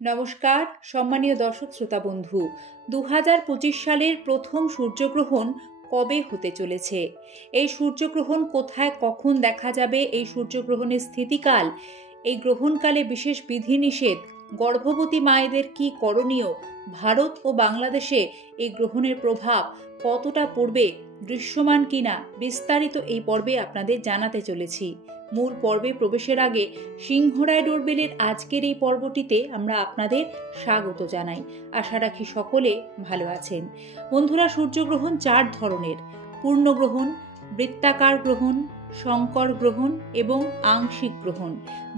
নমস্কার সম্মানীয় দর্শক শ্রোতা বন্ধু। 2025 সালের প্রথম সূর্যগ্রহণ কবে হতে চলেছে, এই সূর্যগ্রহণ কোথায় কখন দেখা যাবে, এই সূর্যগ্রহণের স্থিতিকাল, এই গ্রহণকালে বিশেষ বিধিনিষেধ, গর্ভবতী মায়েদের কি করণীয়, ভারত ও বাংলাদেশে এই গ্রহণের প্রভাব কতটা পড়বে, দৃশ্যমান কিনা, বিস্তারিত এই পর্বে আপনাদের জানাতে চলেছি। মূল পর্বে প্রবেশের আগে সিংহরায় ডোরবেলের আজকের এই পর্বটিতে আমরা আপনাদের স্বাগত জানাই। আশা রাখি সকলে ভালো আছেন। বন্ধুরা, সূর্যগ্রহণ 4 ধরনের: পূর্ণগ্রহণ, বৃত্তাকার গ্রহণ, সংকর গ্রহণ এবং আংশিক গ্রহণ।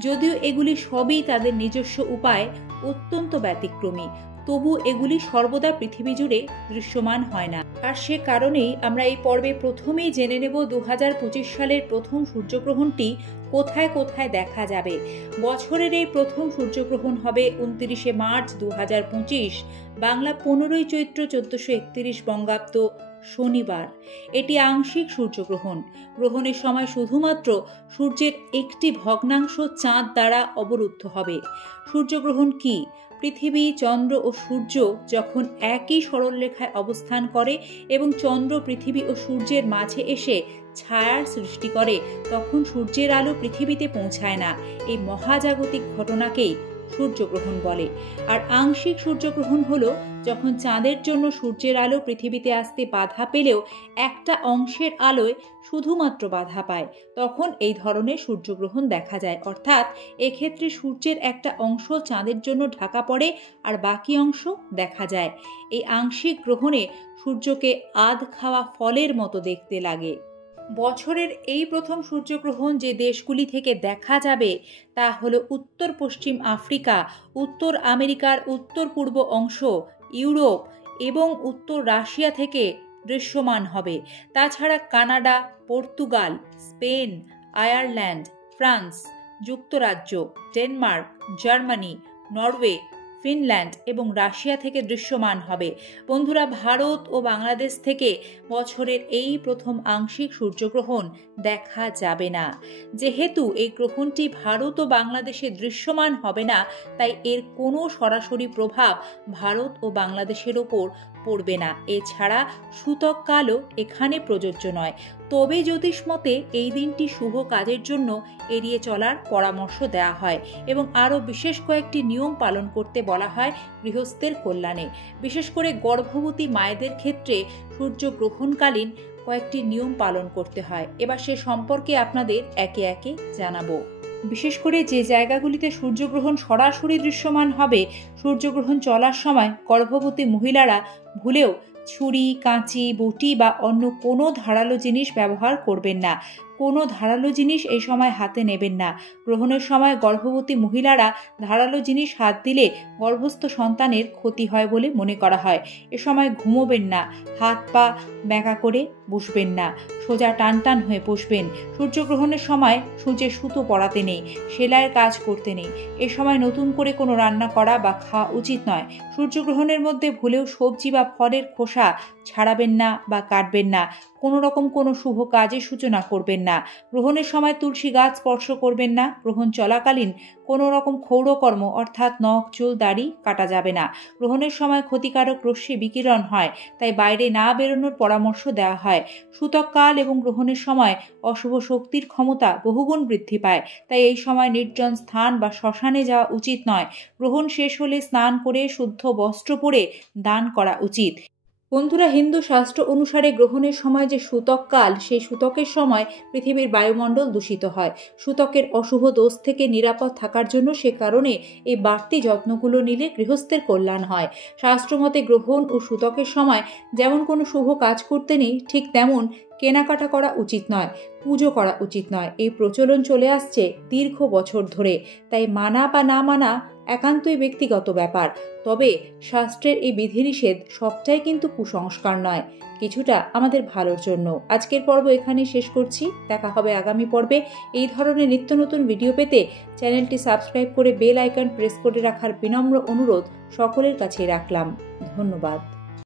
যদিও এগুলি সবই তাদের নিজস্ব উপায়ে অত্যন্ত ব্যতিক্রমী, তবু এগুলি সর্বদা পৃথিবী জুড়ে দৃশ্যমান হয় না। আর সে কারণেই আমরা এই পর্বে প্রথমেই জেনে নেব 2025 সালের প্রথম সূর্যগ্রহণটি কোথায় কোথায় দেখা যাবে। বছরের এই প্রথম সূর্যগ্রহণ হবে 29শে মার্চ 2025, বাংলা 15ই চৈত্র 1431 বঙ্গাব্দ, শনিবার। এটি আংশিক সূর্যগ্রহণ। গ্রহণের সময় শুধুমাত্র সূর্যের একটি ভগ্নাংশ চাঁদ দ্বারা অবরুদ্ধ হবে। সূর্যগ্রহণ কি? পৃথিবী, চন্দ্র ও সূর্য যখন একই সরলরেখায় অবস্থান করে এবং চন্দ্র পৃথিবী ও সূর্যের মাঝে এসে ছায়ার সৃষ্টি করে, তখন সূর্যের আলো পৃথিবীতে পৌঁছায় না। এই মহাজাগতিক ঘটনাকেই সূর্যগ্রহণ বলে। আর আংশিক সূর্যগ্রহণ হলো যখন চাঁদের জন্য সূর্যের আলো পৃথিবীতে আসতে বাধা পেলেও একটা অংশের আলোয় শুধুমাত্র বাধা পায়, তখন এই ধরনের সূর্যগ্রহণ দেখা যায়। অর্থাৎ এক্ষেত্রে সূর্যের একটা অংশ চাঁদের জন্য ঢাকা পড়ে আর বাকি অংশ দেখা যায়। এই আংশিক গ্রহণে সূর্যকে আধ খাওয়া ফলের মতো দেখতে লাগে। বছরের এই প্রথম সূর্যগ্রহণ যে দেশগুলি থেকে দেখা যাবে তা হলো উত্তর পশ্চিম আফ্রিকা, উত্তর আমেরিকার উত্তর পূর্ব অংশ, ইউরোপ এবং উত্তর রাশিয়া থেকে দৃশ্যমান হবে। তাছাড়া Canada, Portugal, Spain, Ireland, France, যুক্তরাজ্য, ডেনমার্ক, জার্মানি, নরওয়ে, ফিনল্যান্ড এবং রাশিয়া থেকে দৃশ্যমান হবে। বন্ধুরা, ভারত ও বাংলাদেশ থেকে বছরের এই প্রথম আংশিক সূর্যগ্রহণ দেখা যাবে না। যেহেতু এই গ্রহণটি ভারত ও বাংলাদেশে দৃশ্যমান হবে না, তাই এর কোনো সরাসরি প্রভাব ভারত ও বাংলাদেশের ওপর পড়বে না। এছাড়া সূতক কালও এখানে প্রযোজ্য নয়। তবে জ্যোতিষ মতে এই দিনটি শুভ কাজের জন্য এড়িয়ে চলার পরামর্শ দেওয়া হয় এবং আরও বিশেষ কয়েকটি নিয়ম পালন করতে বলা হয় গৃহস্থের কল্যাণে। বিশেষ করে গর্ভবতী মায়েদের ক্ষেত্রে সূর্যগ্রহণকালীন কয়েকটি নিয়ম পালন করতে হয়। এবার সে সম্পর্কে আপনাদের একে একে জানাবো। বিশেষ করে যে জায়গাগুলিতে সূর্যগ্রহণ সরাসরি দৃশ্যমান হবে, সূর্যগ্রহণ চলার সময় গর্ভবতী মহিলারা ভুলেও ছুরি, কাঁচি, বটি বা অন্য কোনো ধারালো জিনিস ব্যবহার করবেন না। কোনো ধারালো জিনিস এই সময় হাতে নেবেন না। গ্রহণের সময় গর্ভবতী মহিলারা ধারালো জিনিস হাত দিলে গর্ভস্থ সন্তানের ক্ষতি হয় বলে মনে করা হয়। এ সময় ঘুমোবেন না, হাত পা ব্যাঁকা করে বসবেন না, সোজা টান টান হয়ে বসবেন। সূর্যগ্রহণের সময় সূচে সুতো পরাতে নেই, সেলাইয়ের কাজ করতে নেই। এ সময় নতুন করে কোনো রান্না করা বা খাওয়া উচিত নয়। সূর্যগ্রহণের মধ্যে ভুলেও সবজি বা ফলের খোসা ছাড়াবেন না বা কাটবেন না। কোনো রকম কোনো শুভ কাজের সূচনা করবেন না। গ্রহণের সময় তুলসী গাছ স্পর্শ করবেন না। গ্রহণ চলাকালীন কোনো রকম ক্ষৌরকর্ম অর্থাৎ নখ, চুল, দাড়ি কাটা যাবে না। গ্রহণের সময় ক্ষতিকারক রশ্মি বিকিরণ হয়, তাই বাইরে না বেরোনোর পরামর্শ দেওয়া হয়। সূতক কাল এবং গ্রহণের সময় অশুভ শক্তির ক্ষমতা বহুগুণ বৃদ্ধি পায়, তাই এই সময় নির্জন স্থান বা শ্মশানে যাওয়া উচিত নয়। গ্রহণ শেষ হলে স্নান করে শুদ্ধ বস্ত্র পরে দান করা উচিত। বন্ধুরা, হিন্দু শাস্ত্র অনুসারে গ্রহণের সময় যে সূতক কাল, সেই সূতকের সময় পৃথিবীর বায়ুমণ্ডল দূষিত হয়। সূতকের অশুভ দোষ থেকে নিরাপদ থাকার জন্য সে কারণে এই বাড়তি যত্নগুলো নিলে গৃহস্থের কল্যাণ হয়। শাস্ত্রমতে গ্রহণ ও সূতকের সময় যেমন কোনো শুভ কাজ করতে নেই, ঠিক তেমন কেনাকাটা করা উচিত নয়, পুজো করা উচিত নয়। এই প্রচলন চলে আসছে দীর্ঘ বছর ধরে, তাই মানা বা না মানা একান্তই ব্যক্তিগত ব্যাপার। তবে শাস্ত্রের এই বিধিনিষেধ সবটাই কিন্তু কুসংস্কার নয়, কিছুটা আমাদের ভালোর জন্য। আজকের পর্ব এখানেই শেষ করছি। দেখা হবে আগামী পর্বে। এই ধরনের নিত্য নতুন ভিডিও পেতে চ্যানেলটি সাবস্ক্রাইব করে বেল আইকন প্রেস করে রাখার বিনম্র অনুরোধ সকলের কাছেই রাখলাম। ধন্যবাদ।